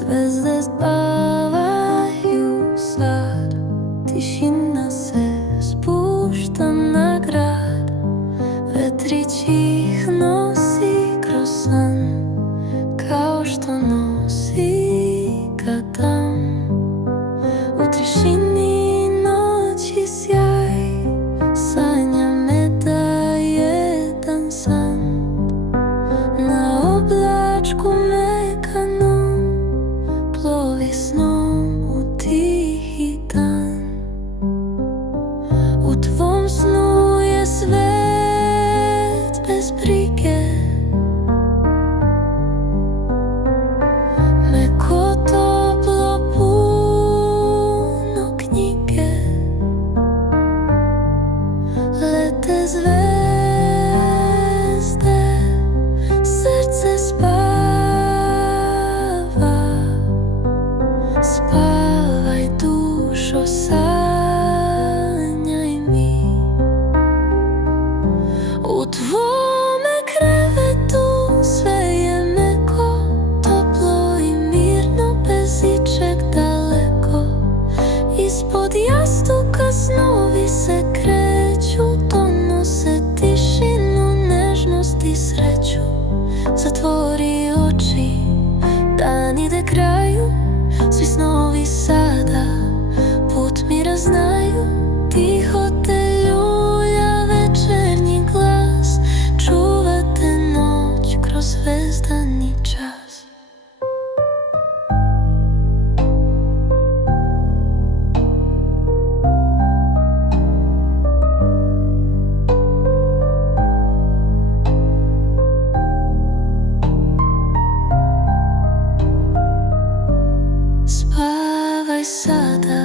Звезди спавають сад, тишина се спуща на град, ветрич их носи kroz san, kao što nosi ga tam. U tišini noći sjaj sanja me da jedan san. Na oblačku mekanom plovi snom u tihi dan. U tvom snu je svet bez brige, meko toplo puno knjige. Lete zvezde, srce spava. Spavaj dušo, sanjaj mi. U tvome krevetu sve je meko, toplo i mirno, bez ičeg daleko. Ispod jastuka snovi se kreću, donose tišinu, nežnost i sreću. Zatvori oči, dan ide kraju, svi snovi sada put mira znaju. Tiho te ljulja večernji glas, čuva te noć kroz zvezdani čas. Spavaj sada,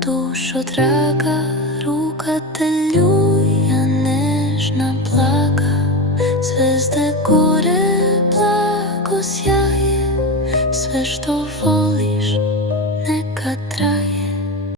dušo draga, ruka te ljubi.